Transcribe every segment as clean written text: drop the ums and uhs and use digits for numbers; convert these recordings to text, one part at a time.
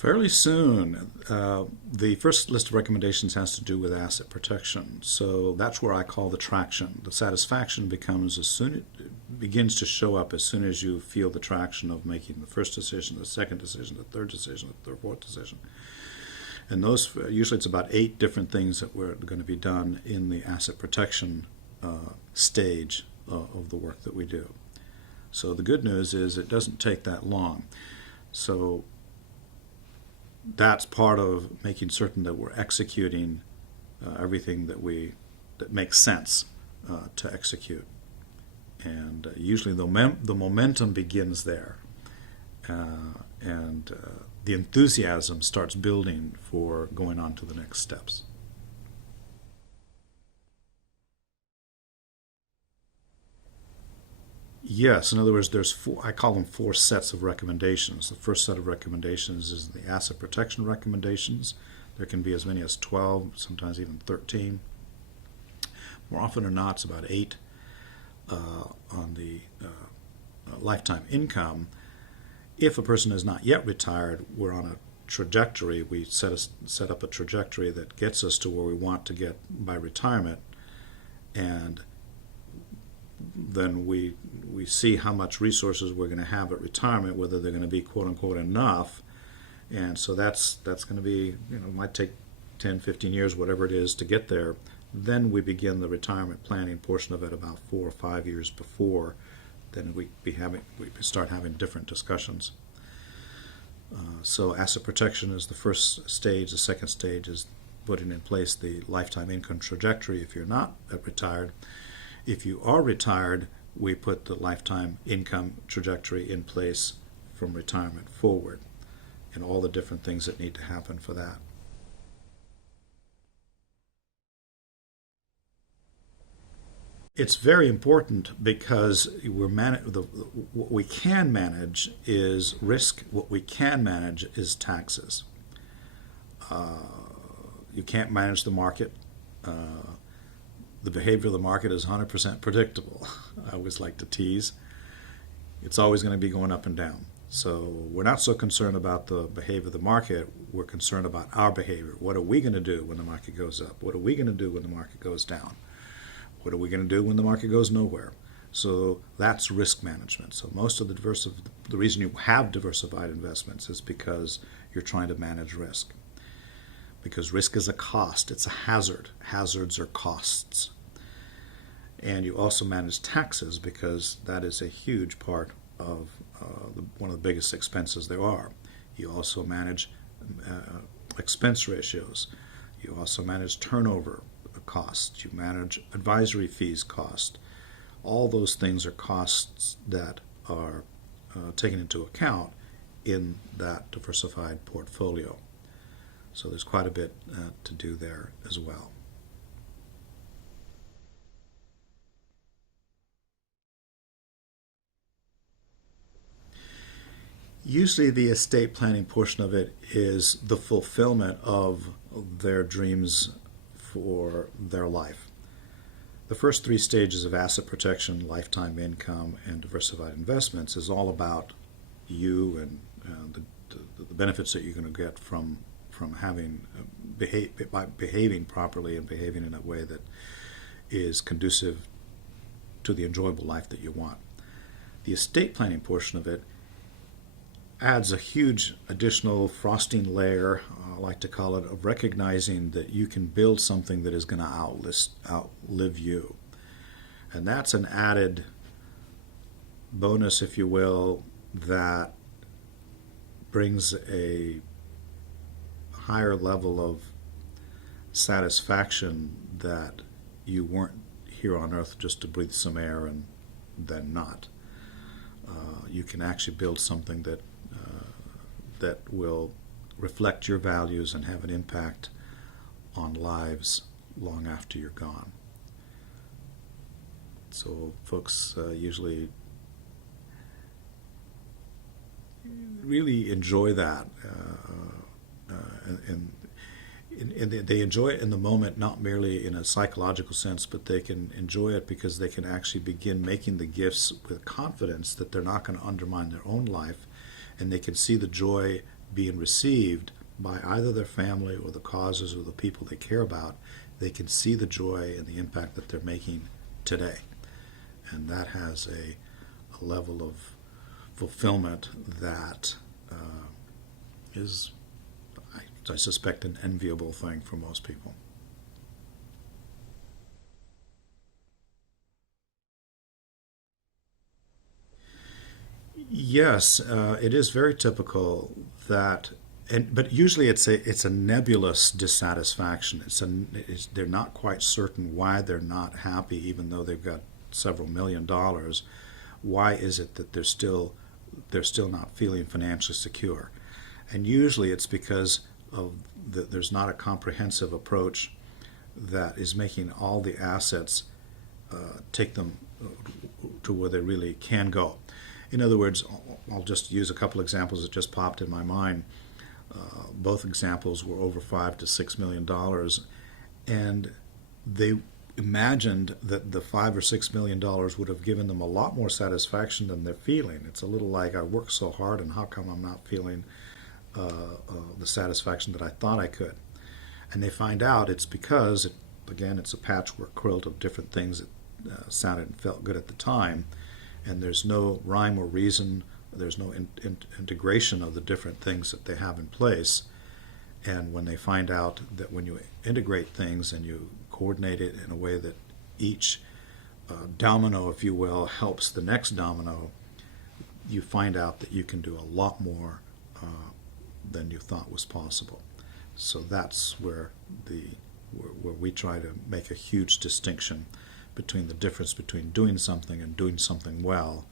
Fairly soon. The first list of recommendations has to do with asset protection. So that's where I call the traction. The satisfaction begins to show up as soon as you feel the traction of making the first decision, the second decision, the third decision, the third, fourth decision. And those, usually it's about 8 different things that were going to be done in the asset protection stage of the work that we do. So the good news is it doesn't take that long. So that's part of making certain that we're executing everything that makes sense to execute. And usually the momentum begins there, and the enthusiasm starts building for going on to the next steps. Yes, in other words, I call them 4 sets of recommendations. The first set of recommendations is the asset protection recommendations. There can be as many as 12, sometimes even 13. More often than not, it's about 8 on the lifetime income. If a person is not yet retired, we're on a trajectory. We set up a trajectory that gets us to where we want to get by retirement, and then we see how much resources we're going to have at retirement, whether they're going to be quote unquote enough. And so that's going to be, might take 10, 15 years, whatever it is, to get there. Then we begin the retirement planning portion of it about 4 or 5 years before. Then we start having different discussions. So asset protection is the first stage. The second stage is putting in place the lifetime income trajectory if you're not retired. If you are retired, we put the lifetime income trajectory in place from retirement forward, and all the different things that need to happen for that. It's very important because what we can manage is risk. What we can manage is taxes. You can't manage the market. The behavior of the market is 100% predictable. I always like to tease. It's always going to be going up and down. So we're not so concerned about the behavior of the market. We're concerned about our behavior. What are we going to do when the market goes up? What are we going to do when the market goes down? What are we going to do when the market goes nowhere? So that's risk management. So most of the reason you have diversified investments is because you're trying to manage risk. Because risk is a cost, it's a hazard. Hazards are costs. And you also manage taxes because that is a huge part of one of the biggest expenses there are. You also manage expense ratios. You also manage turnover costs. You manage advisory fees cost. All those things are costs that are taken into account in that diversified portfolio. So there's quite a bit to do there as well. Usually the estate planning portion of it is the fulfillment of their dreams for their life. The first 3 stages of asset protection, lifetime income, and diversified investments is all about you and the benefits that you're going to get from having by behaving properly and behaving in a way that is conducive to the enjoyable life that you want. The estate planning portion of it adds a huge additional frosting layer, I like to call it, of recognizing that you can build something that is going to outlive you. And that's an added bonus, if you will, that brings a higher level of satisfaction that you weren't here on earth just to breathe some air and then not. You can actually build something that will reflect your values and have an impact on lives long after you're gone. So folks usually really enjoy that, and they enjoy it in the moment, not merely in a psychological sense, but they can enjoy it because they can actually begin making the gifts with confidence that they're not going to undermine their own life, and they can see the joy being received by either their family or the causes or the people they care about, they can see the joy and the impact that they're making today. And that has a level of fulfillment that is, I suspect, an enviable thing for most people. Yes, it is very typical that, but usually it's a nebulous dissatisfaction. They're not quite certain why they're not happy, even though they've got several $1,000,000. Why is it that they're still not feeling financially secure? And usually it's because there's not a comprehensive approach that is making all the assets take them to where they really can go. In other words, I'll just use a couple examples that just popped in my mind. Both examples were over $5 to $6 million, and they imagined that the $5 or $6 million would have given them a lot more satisfaction than they're feeling. It's a little like, I worked so hard, and how come I'm not feeling the satisfaction that I thought I could? And they find out it's because, again, it's a patchwork quilt of different things that sounded and felt good at the time, and there's no rhyme or reason, there's no integration of the different things that they have in place. And when they find out that when you integrate things and you coordinate it in a way that each domino, if you will, helps the next domino, you find out that you can do a lot more than you thought was possible. So that's where we try to make a huge distinction between the difference between doing something and doing something well.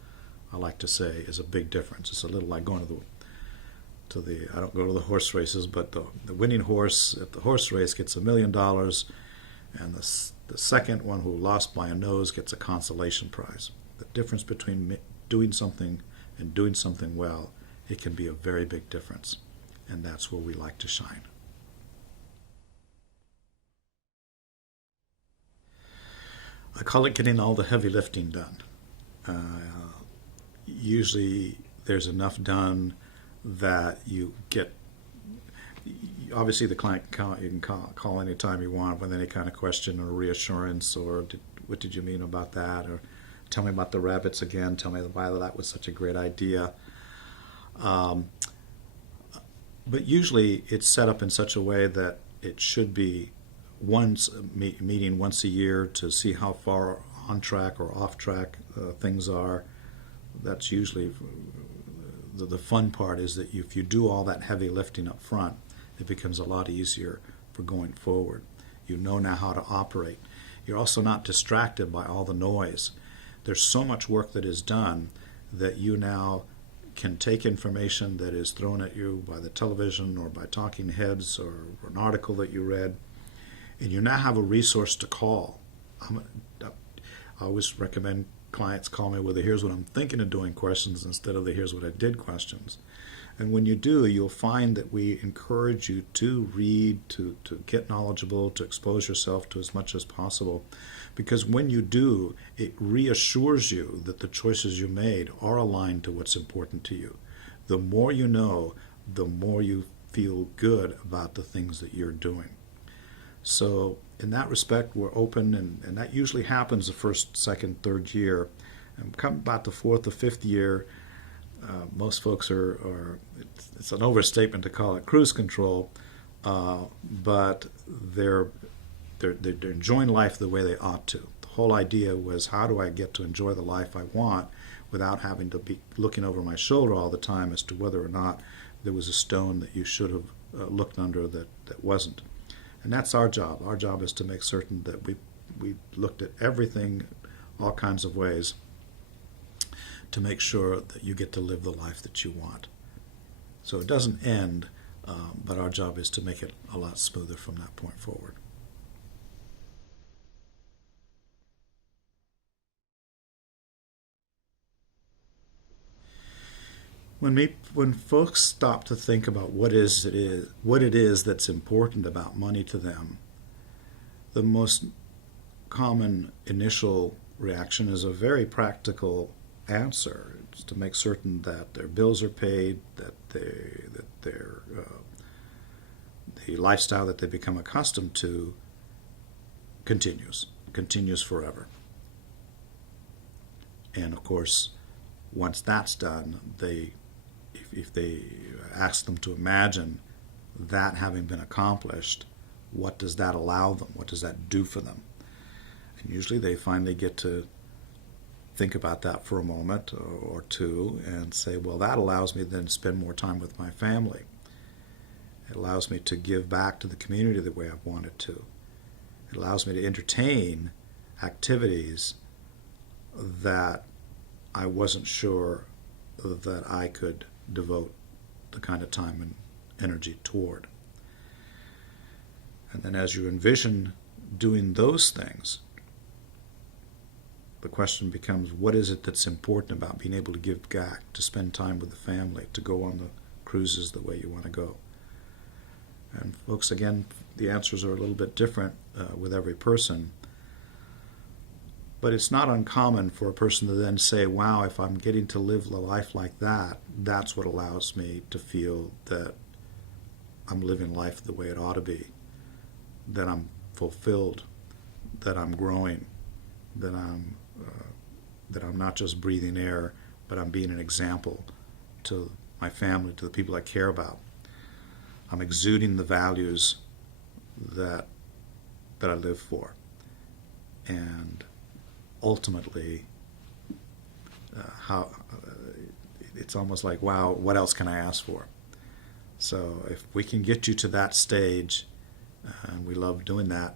I like to say is a big difference. It's a little like going to the I don't go to the horse races, but the winning horse at the horse race gets $1,000,000, and the second one who lost by a nose gets a consolation prize. The difference between doing something and doing something well, it can be a very big difference, and that's where we like to shine. I call it getting all the heavy lifting done. Usually there's enough done that you get, obviously the client you can call anytime you want with any kind of question or reassurance, or what did you mean about that, or tell me about the rabbits again, tell me why that was such a great idea. But usually it's set up in such a way that it should be meeting once a year to see how far on track or off track things are. That's usually the fun part, is that if you do all that heavy lifting up front, it becomes a lot easier for going forward. You know now how to operate. You're also not distracted by all the noise. There's so much work that is done that you now can take information that is thrown at you by the television or by talking heads or an article that you read, and you now have a resource to call. I always recommend clients call me with the "here's what I'm thinking of doing" questions instead of the "here's what I did" questions. And when you do, you'll find that we encourage you to read, to get knowledgeable, to expose yourself to as much as possible. Because when you do, it reassures you that the choices you made are aligned to what's important to you. The more you know, the more you feel good about the things that you're doing. So in that respect, we're open, and that usually happens the first, second, third year. And come about the fourth or fifth year, most folks it's an overstatement to call it cruise control, but they're enjoying life the way they ought to. The whole idea was, how do I get to enjoy the life I want without having to be looking over my shoulder all the time as to whether or not there was a stone that you should have looked under that wasn't. And that's our job. Our job is to make certain that we looked at everything, all kinds of ways, to make sure that you get to live the life that you want. So it doesn't end, but our job is to make it a lot smoother from that point forward. When folks stop to think about what it is that's important about money to them, the most common initial reaction is a very practical answer. It's to make certain that their bills are paid, that the lifestyle that they become accustomed to continues forever. And of course, once that's done, if they ask them to imagine that having been accomplished, what does that allow them? What does that do for them? And usually they finally get to think about that for a moment or two and say, well, that allows me then to spend more time with my family. It allows me to give back to the community the way I've wanted to. It allows me to entertain activities that I wasn't sure that I could devote the kind of time and energy toward. And then as you envision doing those things, the question becomes, what is it that's important about being able to give back, to spend time with the family, to go on the cruises the way you want to go? And folks, again, the answers are a little bit different with every person. But it's not uncommon for a person to then say, wow, if I'm getting to live a life like that, that's what allows me to feel that I'm living life the way it ought to be, that I'm fulfilled, that I'm growing, that I'm not just breathing air, but I'm being an example to my family, to the people I care about. I'm exuding the values that I live for. And ultimately, it's almost like, wow, what else can I ask for? So if we can get you to that stage, and we love doing that,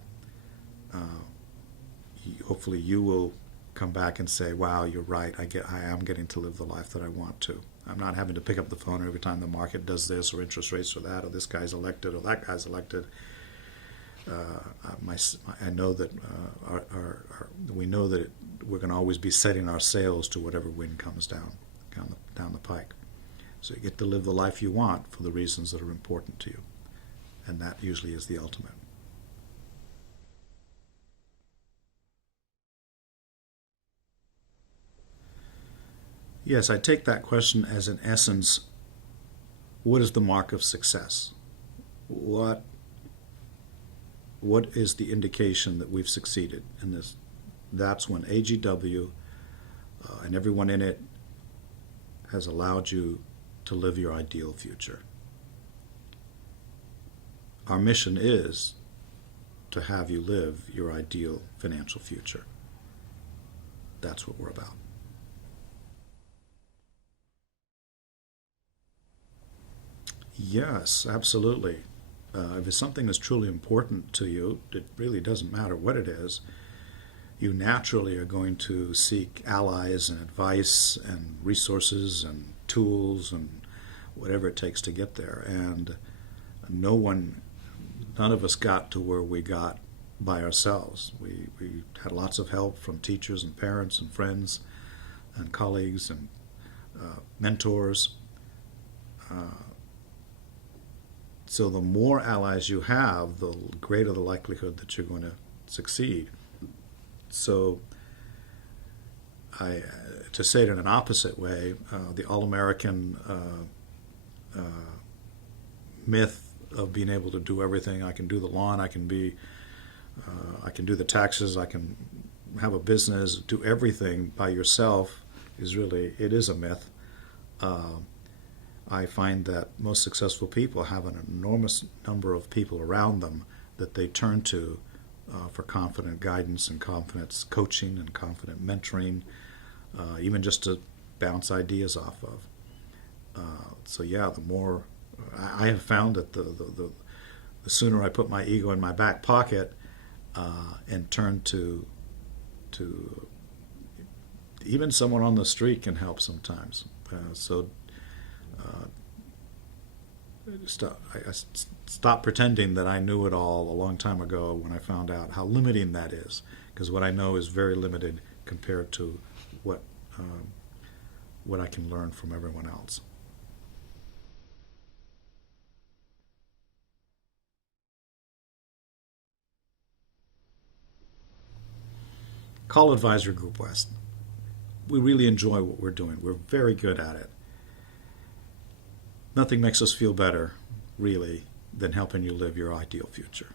hopefully you will come back and say, wow, you're right, I am getting to live the life that I want to. I'm not having to pick up the phone every time the market does this, or interest rates, or that, or this guy's elected, or that guy's elected. I know that we know that we're going to always be setting our sails to whatever wind comes down the pike. So you get to live the life you want for the reasons that are important to you, and that usually is the ultimate. Yes, I take that question as, in essence, what is the mark of success? What is the indication that we've succeeded in this? That's when AGW and everyone in it has allowed you to live your ideal future. Our mission is to have you live your ideal financial future. That's what we're about. Yes, absolutely. If it's something that's truly important to you, it really doesn't matter what it is. You naturally are going to seek allies and advice and resources and tools and whatever it takes to get there. And none of us got to where we got by ourselves. We had lots of help from teachers and parents and friends and colleagues and mentors. So the more allies you have, the greater the likelihood that you're going to succeed. So to say it in an opposite way, the all-American myth of being able to do everything, I can do the lawn, I can do the taxes, I can have a business, do everything by yourself, it is a myth. I find that most successful people have an enormous number of people around them that they turn to for confident guidance and confidence coaching and confident mentoring, even just to bounce ideas off of. So yeah, the more I have found that the sooner I put my ego in my back pocket and turn to even someone on the street can help sometimes. I stopped pretending that I knew it all a long time ago when I found out how limiting that is, because what I know is very limited compared to what I can learn from everyone else. Call Advisor Group West. We really enjoy what we're doing. We're very good at it. Nothing makes us feel better, really, than helping you live your ideal future.